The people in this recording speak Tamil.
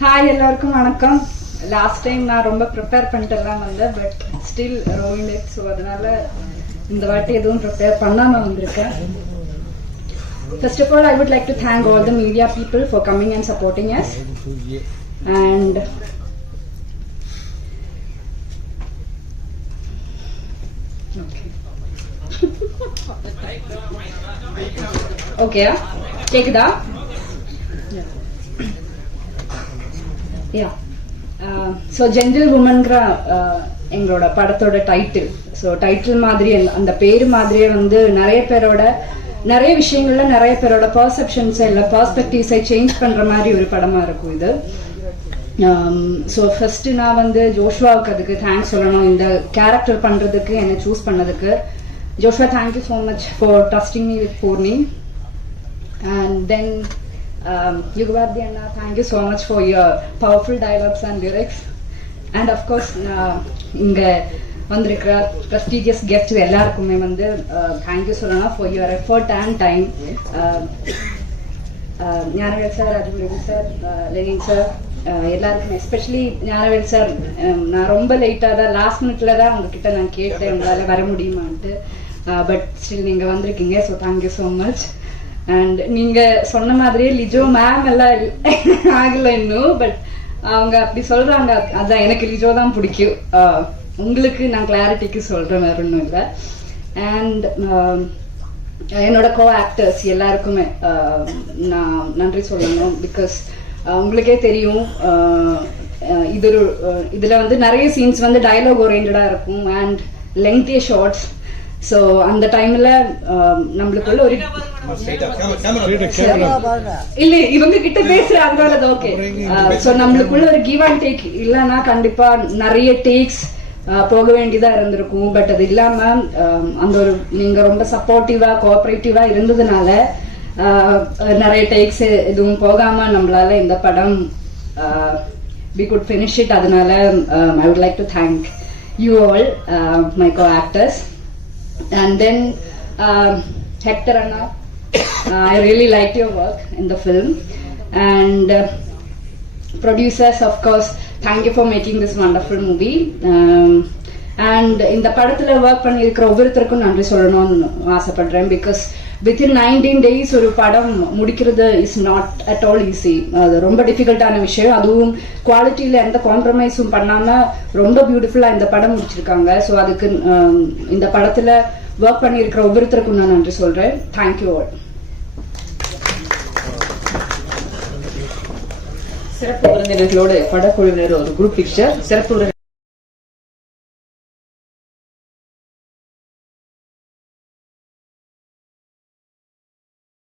ஹாய் எல்லாருக்கும் வணக்கம் லாஸ்ட் டைம் நான் ரொம்ப ப்ரிப்பேர் பண்ணிட்டு தான் வந்தேன் but still rowing date so அதனால இந்த வாட்டி எதுவும் ப்ரிப்பேர் பண்ணாமல் வந்திருக்கேன் First of all I would like to thank all the media people for coming and supporting us. And okay. Okay கேக்குதா யா ஸோ ஜென்டில் உமன்கிற எங்களோட படத்தோட டைட்டில் ஸோ டைட்டில் மாதிரி அந்த- அந்த பேர் மாதிரியே வந்து நிறைய பேரோட நிறைய விஷயங்கள்ல நிறைய பேரோட பர்செப்ஷன்ஸை இல்லை பர்ஸ்பெக்டிவ்ஸை சேஞ்ச் பண்ற மாதிரி ஒரு படமா இருக்கும் இது ஸோ ஃபர்ஸ்ட் நான் வந்து ஜோஷ்வாவுக்கு அதுக்கு தேங்க்ஸ் சொல்லணும். இந்த கேரக்டர் பண்றதுக்கு என்னை சூஸ் பண்ணதுக்கு Joshua thank you so much for trusting me with Poorni And then, um, Yugavardi Anna, thank you so much for your powerful dialogues and lyrics. And of course, uh, இங்க வந்திருக்கிற ப்ரெஸ்டீஜியஸ் கெஸ்ட் எல்லாருக்குமே வந்து தேங்க்யூ சொல்லணும் for your effort and time Gnanavel sir Rajamurugan sir Lenin sir எல்லாருக்குமே எஸ்பெஷலி ஞானவேல் சார் நான் ரொம்ப லேட்டாக தான் லாஸ்ட் மினிட்ல தான் உங்ககிட்ட நான் கேட்டேன் உங்களால் வர முடியுமான்ட்டு பட் ஸ்டில் நீங்கள் வந்திருக்கீங்க so thank you so much and நீங்க சொன்ன மாதிரியே லிஜோ மேம் எல்லாம் ஆகலை ஆகல இன்னும் பட் அவங்க அப்படி சொல்றாங்க. அதான் எனக்கு லிஜோ தான் பிடிக்கும். உங்களுக்கு நான் கிளாரிட்டிக்கு சொல்றேன் வேற ஒன்றும் இல்லை. அண்ட் என்னோட கோ ஆக்டர்ஸ் எல்லாருக்குமே நான் நன்றி சொல்லணும் பிகாஸ் உங்களுக்கே தெரியும் இது ஒரு இதுல வந்து நிறைய சீன்ஸ் வந்து டைலாக் ஓரியன்டா இருக்கும் அண்ட் லெங்க்திய ஷார்ட்ஸ் ஸோ அந்த டைம்ல um, நம்மளுக்குள்ள ஒரு இல்ல இவங்க கிட்ட பேசுற அதனால அது ஓகே சோ uh, நம்மளுக்குள்ள ஒரு கிவ் அண்ட் டேக் இல்லனா கண்டிப்பா நிறைய டேக்ஸ் uh, போக வேண்டியதா இருந்திருக்கும். பட் அது இல்லாம um, அந்த ஒரு நீங்க ரொம்ப சப்போர்ட்டிவா கோஆபரேட்டிவா இருந்ததுனால uh, நிறைய டேக்ஸ் எதுவும் போகாம நம்மளால இந்த படம் வி குட் ஃபினிஷ் இட் அதனால I would like to thank you all my co actors and then um, Hector Anna, uh, I really liked your work in the film, and uh, producers, of course, thank you for making this wonderful movie. Um, and இந்த படத்துல ஒர்க் பண்ணியிருக்கிற ஒவ்வொருத்தருக்கும் நன்றி சொல்லணும்னு ஆசைப்படுறேன் பிகாஸ் வித்தின் நைன்டீன் டேஸ் ஒரு படம் முடிக்கிறது is not at all easy அது ரொம்ப டிஃபிகல்ட்டான விஷயம். அதுவும் குவாலிட்டியில எந்த காம்ப்ரமைஸும் பண்ணாம ரொம்ப பியூட்டிஃபுல்லா இந்த படம் முடிச்சிருக்காங்க. ஸோ அதுக்கு um, இந்த படத்துல ஒர்க் பண்ணியிருக்கிற ஒவ்வொருத்தருக்கும் நான் நன்றி சொல்றேன். தேங்க்யூ ஆல் சிறப்பு விருந்தினர்களோடு படக்குழுவினர் ஒரு குரூப் பிக்சர் சிறப்பு